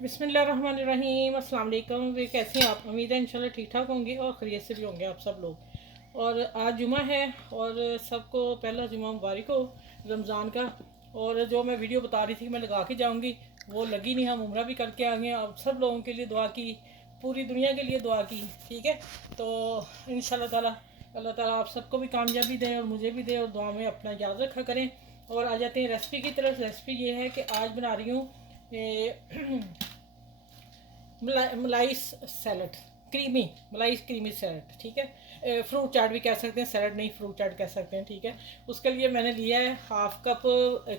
बिस्मिल्लाहिर्रहमानिर्रहीम। अस्सलाम वालेकुम। वे कैसे हैं आप? उम्मीद है इंशाल्लाह ठीक ठाक होंगे और खैरियत से भी होंगे आप सब लोग। और आज जुमा है और सबको पहला जुमा मुबारक हो रमज़ान का। और जो मैं वीडियो बता रही थी मैं लगा के जाऊंगी वो लगी नहीं। हम उम्रा भी करके आ गए। आप सब लोगों के लिए दुआ की, पूरी दुनिया के लिए दुआ की, ठीक है। तो इंशाल्लाह ताला अल्लाह ताला आप सबको भी कामयाबी दें और मुझे भी दे और दुआ में अपना याद रखा करें। और आ जाते हैं रेसिपी की तरफ। रेसिपी ये है कि आज बना रही हूँ मलाई सैलड, क्रीमी मलाई क्रीमी सैलड, ठीक है। फ्रूट चाट भी कह सकते हैं, सैलड नहीं फ्रूट चाट कह सकते हैं, ठीक है। उसके लिए मैंने लिया है हाफ कप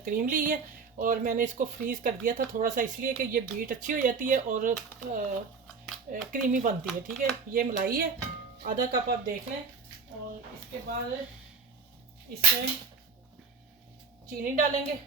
क्रीम ली है और मैंने इसको फ्रीज़ कर दिया था थोड़ा सा, इसलिए कि ये बीट अच्छी हो जाती है और क्रीमी बनती है, ठीक है। ये मलाई है, आधा कप आप देख लें। और इसके बाद इसमें चीनी डालेंगे,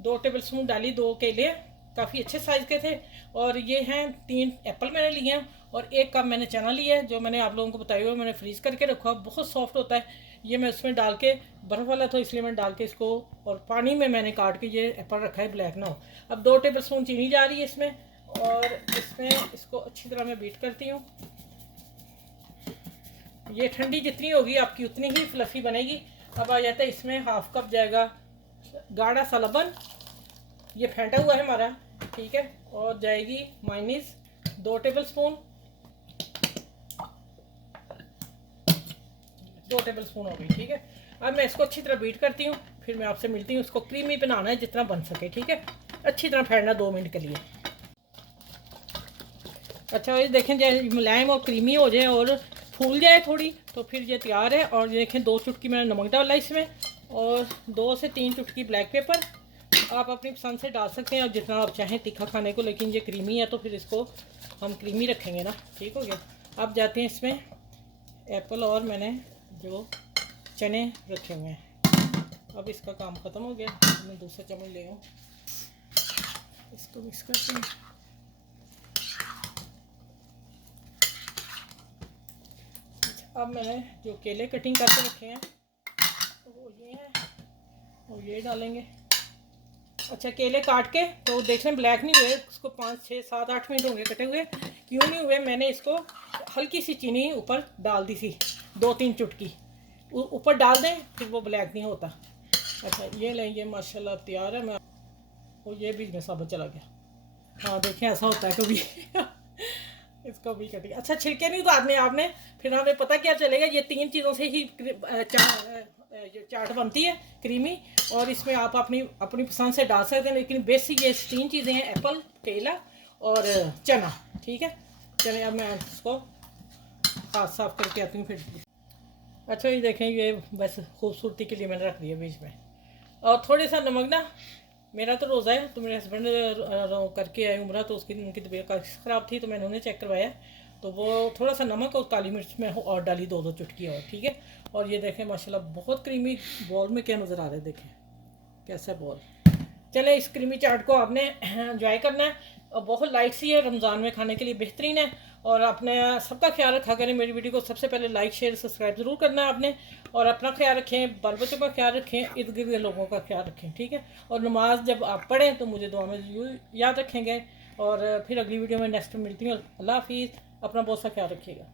2 टेबल स्पून डाली, 2 केले काफ़ी अच्छे साइज़ के थे। और ये हैं 3 एप्पल मैंने लिए हैं और 1 कप मैंने चना लिया है जो मैंने आप लोगों को बताया हुआ मैंने फ्रीज़ करके रखा, बहुत सॉफ्ट होता है ये। मैं उसमें डाल के, बर्फ़ वाला था इसलिए मैं डाल के इसको, और पानी में मैंने काट के ये एप्पल रखा है ब्लैक ना हो। अब 2 टेबल स्पून चीनी जा रही है इसमें और इसमें इसको अच्छी तरह मैं बीट करती हूँ। ये ठंडी जितनी होगी आपकी उतनी ही फ्लफ़ी बनेगी। अब आ जाता है इसमें हाफ कप जाएगा गाढ़ा सा लबन, ये फेंटा हुआ है हमारा, ठीक है। और जाएगी mayonnaise 2 table spoon, 2 table spoon हो गई, ठीक है। अब मैं इसको अच्छी तरह बीट करती हूँ, फिर मैं आपसे मिलती हूँ। इसको क्रीमी बनाना है जितना बन सके, ठीक है। अच्छी तरह फेंटना 2 मिनट के लिए। अच्छा ये देखें, जब मुलायम और क्रीमी हो जाए और फूल जाए थोड़ी तो फिर ये तैयार है। और ये देखें 2 चुटकी मैंने नमक डाला इसमें और 2 से 3 चुटकी ब्लैक पेपर। आप अपनी पसंद से डाल सकते हैं और जितना आप चाहें तीखा खाने को, लेकिन ये क्रीमी है तो फिर इसको हम क्रीमी रखेंगे ना, ठीक हो गया। अब जाते हैं इसमें एप्पल और मैंने जो चने रखे हुए हैं। अब इसका काम ख़त्म हो गया, मैं दूसरा चम्मच ले आऊँ, इसको मिक्स करते हैं। अब मैंने जो केले कटिंग करके रखे हैं वो ये हैं और ये डालेंगे। अच्छा केले काट के तो देख लें ब्लैक नहीं हुए, उसको 5 6 7 8 मिनट होंगे कटे हुए। क्यों नहीं हुए? मैंने इसको हल्की सी चीनी ऊपर डाल दी थी, 2-3 चुटकी ऊपर डाल दें फिर वो ब्लैक नहीं होता। अच्छा ये लेंगे, माशाल्लाह तैयार है। मैं वो ये बीच में साबुत चला गया। हाँ देखें ऐसा होता है कभी इसको भी कटिंग। अच्छा छिलके नहीं उतारने आपने, फिर हमें पता क्या चलेगा। ये 3 चीज़ों से ही चाट बनती है क्रीमी। और इसमें आप अपनी अपनी पसंद से डाल सकते हैं, लेकिन बेसिक ये 3 चीज़ें हैं, एप्पल, केला और चना, ठीक है। चलिए अब मैं इसको हाथ साफ करके आती हूँ फिर। अच्छा ये देखें, ये बस खूबसूरती के लिए मैंने रख दिया बीच में। और थोड़े सा नमक ना, मेरा तो रोज़ा है तो मेरे हस्बैंड करके आए उम्रा, तो उसकी उनकी तबीयत ख़राब थी तो मैंने उन्हें चेक करवाया, तो वो थोड़ा सा नमक और काली मिर्च में और डाली, 2-2 चुटकी और, ठीक है। और ये देखें माशाल्लाह बहुत क्रीमी बॉल में क्या नज़र आ रहा है, देखें कैसा बॉल। चले इस क्रीमी चाट को आपने एंजॉय करना है और बहुत लाइट सी है, रमज़ान में खाने के लिए बेहतरीन है। और अपने सबका ख्याल रखा करें। मेरी वीडियो को सबसे पहले लाइक शेयर सब्सक्राइब ज़रूर करना है आपने। और अपना ख्याल रखें, बाल बच्चों का ख्याल रखें, इर्द गिर्द लोगों का ख्याल रखें, ठीक है। और नमाज जब आप पढ़ें तो मुझे दुआ में याद रखेंगे। और फिर अगली वीडियो में नेक्स्ट मिलती हूँ। अल्लाह हाफिज़। अपना बहुत सा ख्याल रखिएगा।